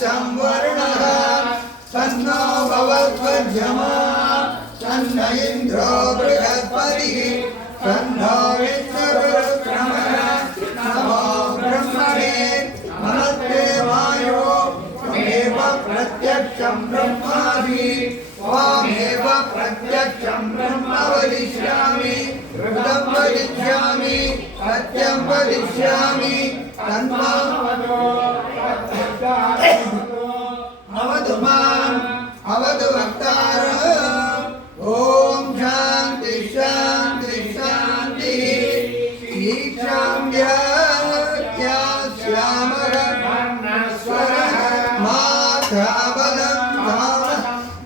संवर्णः तन्नो भवद्वज्रमा तन्न इन्द्रो बृहस्पतिः तन्नो विष्णुरुक्रमः नमो ब्रह्मणे नमस्ते वायो त्वमेव प्रत्यक्षं ब्रह्मासि त्वमेव प्रत्यक्षं ब्रह्म वदिष्यामि ऋतं वदिष्यामि सत्यं वदिष्यामि अवतु माम् अवतु वक्तारम् ॐ शान्ति शान्ति शान्तिः ईशान्या श्यामः वर्णस्वरः माघाबलं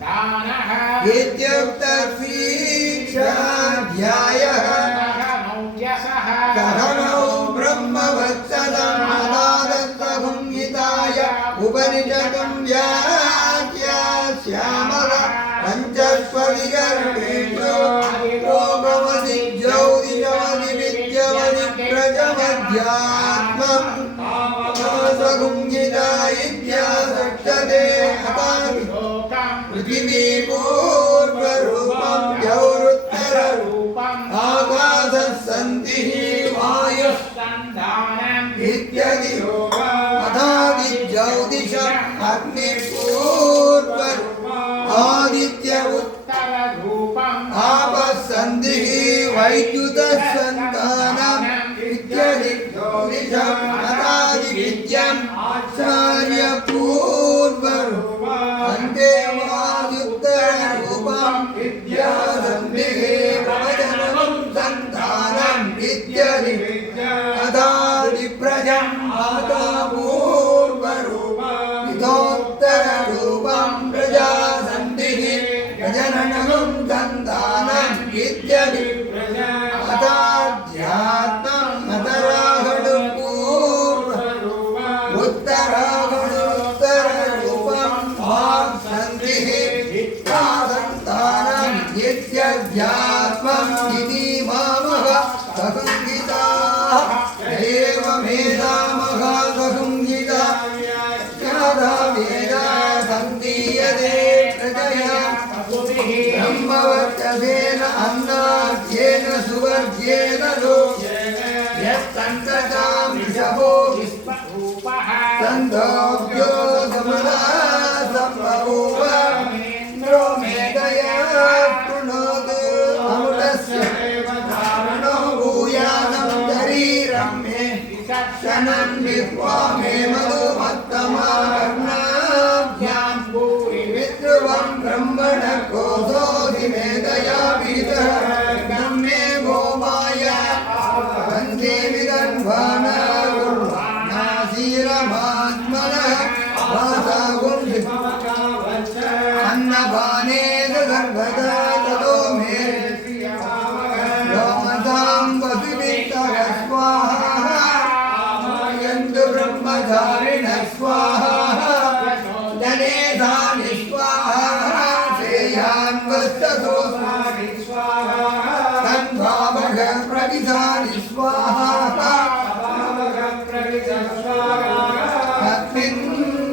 धानः इत्युक्तश्रीशाध्यायः कहनौ ब्रह्मवत्सलं मदादत्तभुङ्गिताय उपनिषदं व्याख्यास्यामः पञ्चस्वरिगर्भेषु योगवति ज्योतिषवति विद्यवति प्रजमध्यात्मम् स्वगुङ्गिता इत्यासक्तते पृथिवी पूर्वरूपं द्यौरुत्तररूपम् आकाशः सन्तिः वायुस्सन्धानम् इत्यदि ज्योतिषम् अग्निपूर्वरूपम् आदित्य उत्तररूपम् आपः सन्तिः वैद्युतः सन्तानम् इत्यदि ज्योतिषम् अनादिविद्यम् आचार्यपूर्वरूपम् अन्ते वायुत्तररूपम् विद्या सन्तिः प्रवचनम् सन्तानम् इत्यदि अदादिप्रजम् माता पूर्वरूपम् विधोत्तररूपम् प्रजा सन्तिः प्रजननम् सन्तानम् इत्यदि अदाध्यात्मम् अतरागणु पूर्वरूपम् उत्तरागणु उत्तररूपम् वाक् सन्तिः विद्या सन्तानम् इत्यध्यात्मम् इति मामः सहुङ्गिताः एवमेधामः सहुङ्गिता यदा वेदा सन्दीयते प्रजया ब्रह्मवर्चसेन अन्नाद्येन सुवर्ज्येन लोकेन यत्सन्ततां ऋषभो सन्दोभ्यो समनः सम्बभूव इन्द्रो मेधया कृणोतु अमृतस्य धारणो भूयानं शरीरं मे शनं विश्वा मे मधुमत्तमार्णाभ्यां भूरि विद्रुवं ब्रह्मण कोशोऽधि मेधया विदः मे गोमाया वन्दे विदर्भानाशीरमात्मनः वासागुं अन्नपाने सर्वदा ततो मे लोमसां वसुवित्तः स्वाहा यन्तु ब्रह्मचारिणः स्वाहा जनेधानि स्वाहा श्रेयान्वस्ततोस्मानि स्वाहा तन्भावः प्रविधानि स्वाहा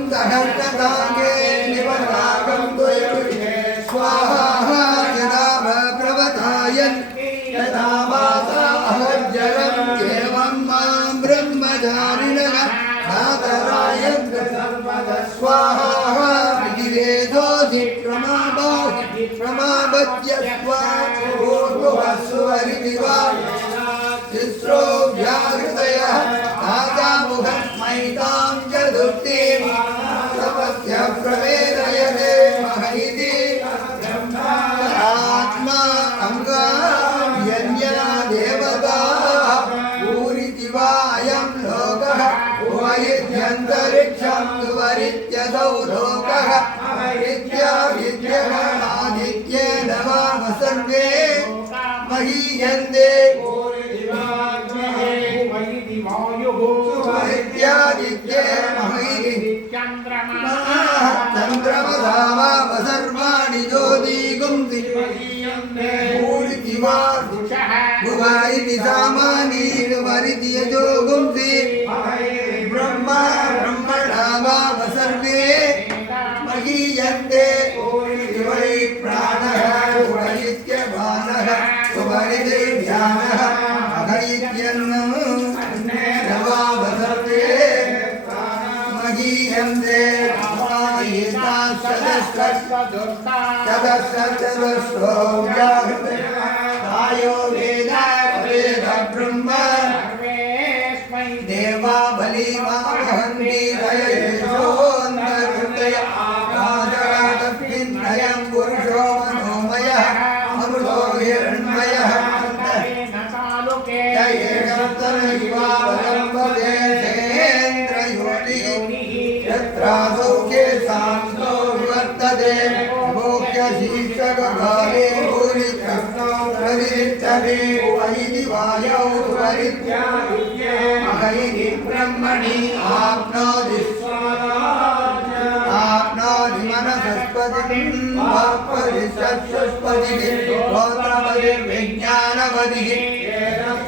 अस्मिन्दहर्तदागे निवरागं द्वयरुहे स्वाहा यदा प्रवतायन् यदा वासा अहज्जलं एवं मां ब्रह्मचारिणः नातरायन् सर्वदा स्वाहा विधिवेदोऽधि प्रमाबद्य स्वाहा तिस्रो व्याहृदयः दातामुखस्मैतां चतुर्थीं तपस्य प्रवेदयते महैति आत्मा अङ्गान्यन्या देवता पूरिति वा अयं लोकः वैद्यन्तरिक्षं सुवरित्यसौ लोकः विद्यः आदित्येन वाम सर्वे महीयन्ते इत्यादित्ये चन्द्रमा सर्वाणि ज्योतिगुंसि भुवायि सामानि वरिति यजो गुंसि ब्रह्मा ब्रह्मणा वावस सर्वे महीयन्ते वै प्राणः उपनित्यमानः उपनिदेव्यानः अघैत्यन्न सर्वे महीयन्ते आयो वेद वेद ब्रह्म देवा बलि महन्ति दयेशोन्दय आकाशरातस्मिन्नयं पुरुषो मनोमयः अमृतो हिरण्मयः यत्रासौख्ये शान्तो विवर्तते मोक्षशीर्षकभागे भूरि कृष्णो प्रविष्टते वैदि वायौ परित्यागैः ब्रह्मणि आप्नोति मनसस्पतिं वाक्पतिश्चक्षुष्पतिः श्रोत्रपतिर्विज्ञानपतिः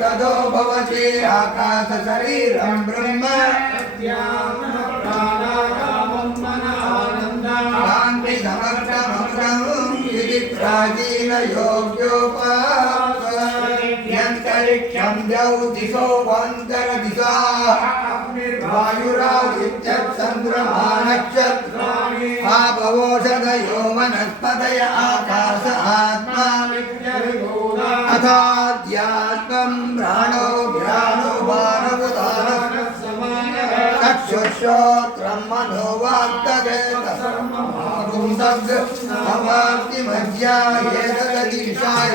ततो भवति आकाशशरीरं ब्रह्म प्राचीनयोग्योपायन्तरिक्षं द्यौदिशो वन्तरदिशा वायुरादित्यचन्द्रमा नक्षत्राणि आपवोषधयो वनस्पतय आकाश आत्मा अथाध्यात्मं प्राणो ज्ञानो बाणमुदानः चक्षुश्रोत्रं मनो वाक्तगेतसर्वमार्तिमध्यायेतदीशाय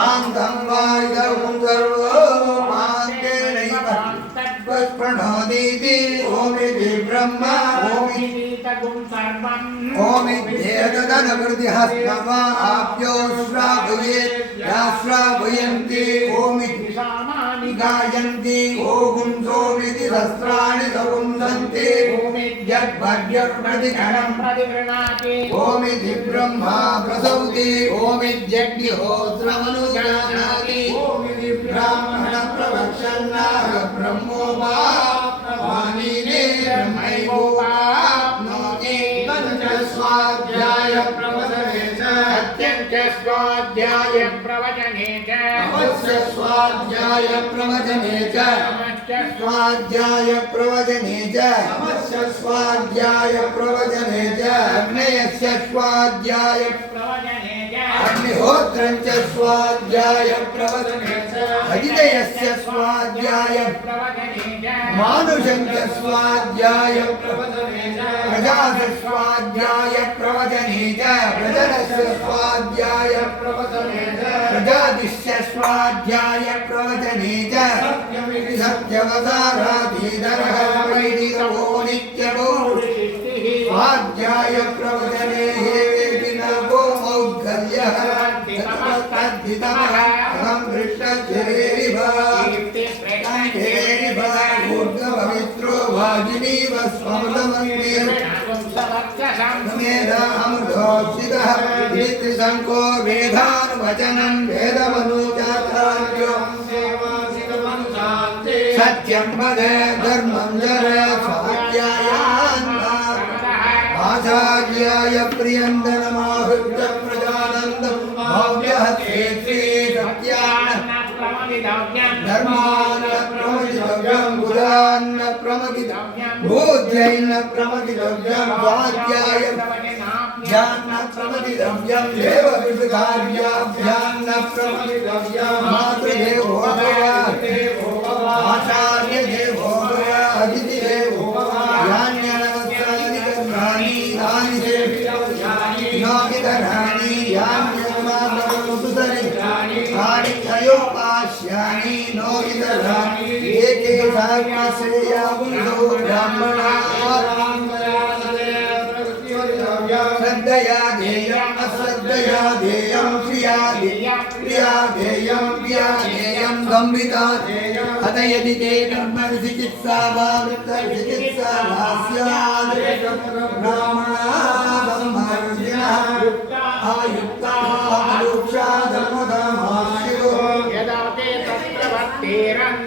आन्तं वायुं सर्वो मान्तेनैव प्रणोदीति ओमिति ब्रह्म ओमित्येतदनवृद्धिहस्तम आप्यो श्रावयेत् याश्रावयन्ति ओमिति गायन्ति ओगुं सोमिति सहस्राणि सपुंसन्ति यद्भर्यप्रतिगणं प्रतिगृह्णाति ओमिति ब्रह्मा प्रसौति ओमित्यग्निहोत्रमनुजानाति ओमिति ब्राह्मण प्रवक्षन्नाह ब्रह्मोपाप्नोति ब्रह्मैवोपाप्नोति पञ्चस्वाध्याय प्रवचने च स्वाध्याय प्रवचने च स्वाध्याय प्रवचने च स्वाध्याय प्रवचने च स्वाध्याय प्रवचने च अग्नयस्य स्वाध्याय प्रवचने च अग्निहोत्रं च स्वाध्याय प्रवचने च अजितयस्य स्वाध्याय प्रवचने च मानुषं च स्वाध्याय प्रवचने च प्रजास्य स्वाध्याय प्रवचने च प्रजनस्य स्वाध्याय प्रवचने च प्रजादिस्य स्वाध्याय प्रवचने च सत्यवताराधीधरः वैदिको नित्यको स्वाध्याय प्रवचने हेवेति न गोमौद्गल्यः तद्धितमः अहं दृष्टच्छेरिव ऊर्ध्वपवित्रो वाजिनीव स्वमृतमन्मेधामृतोक्षितः त्रिशङ्को वेदानुवचनं वेदमनुजातार्यो सत्यं वद धर्मं जर स्वाध्यायान्ता आचार्याय प्रियन्दनमाहृत्य प्रजानन्दं भव्यः क्षेत्रे सत्यान्न धर्मान्न प्रमदितव्यं बुधान्न प्रमदितव्यं बोध्यैन्न प्रमदितव्यं स्वाध्याय ज्ञान्न प्रमदितव्यं देवविषुकार्याभ्यान्न प्रमदितव्यं मातृदेवो भव आचार्य देवो भव अतिथिदेवो भव यान्यनवस्त्राणि कर्माणि तानि सेवितव्यानि नामितराणि यान्यमाभवन्तुतरि तानि त्रयोपास्यानि नोहितराणि एके साग्रसेयामुषो ब्राह्मणाः श्रद्धया ध्येयम् अश्रद्धया ध्येयं प्रिया ध्येयं प्रिया ध्येयं गम्भीरा अत यदि ते कर्मचिकित्सा वा वृत्तचिकित्सा वा स्यात् ब्राह्मणाः ब्रह्मर्षिणः आयुक्ताः अनुक्षा धर्मधर्माश्रितो यदा ते तत्रवर्तेरन्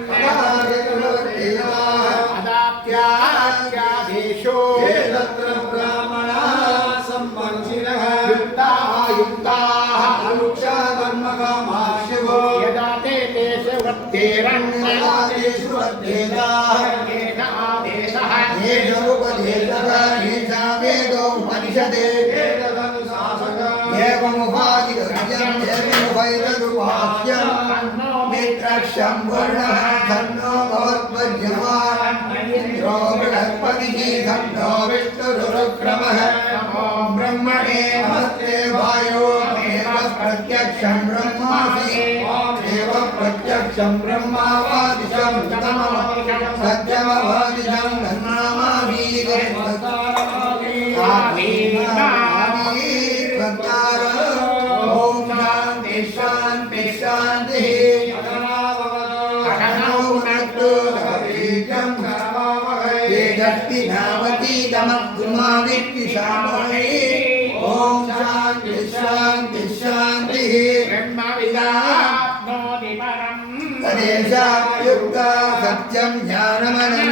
अदाप्यादेशो तेषु ये तत्र ब्राह्मणाः सम्पन्निनः युक्ताः अनुक्षा कर्मकामाः शिवो यदा ते तेषु वर्तेरन्नदादेषु वर्तेताः येन आदेशः येष उपदेशः येषा वेदोपनिषदे एतदनुशासकः एवमुपाधिगम्यम् एवमुपैतदुपास्यम् मित्रक्षं वर्णः धन्नो भवद्वज्यमान् इन्द्रो बृहस्पतिः धन्नो विष्णुरुक्रमः नमो ब्रह्मणे नमस्ते वायो देव प्रत्यक्षं ब्रह्मासि देव प्रत्यक्षं ब्रह्मावादिशं सत्यमवादिशं ॐ शान्ति शान्ति शान्तिः तेजस्ति नावती तमग्माविद्विषामहे ॐ शान्ति शान्ति शान्तिः ब्रह्मविदाप्नोति परम् तदेशायुक्ता सत्यं ज्ञानमनन्तम्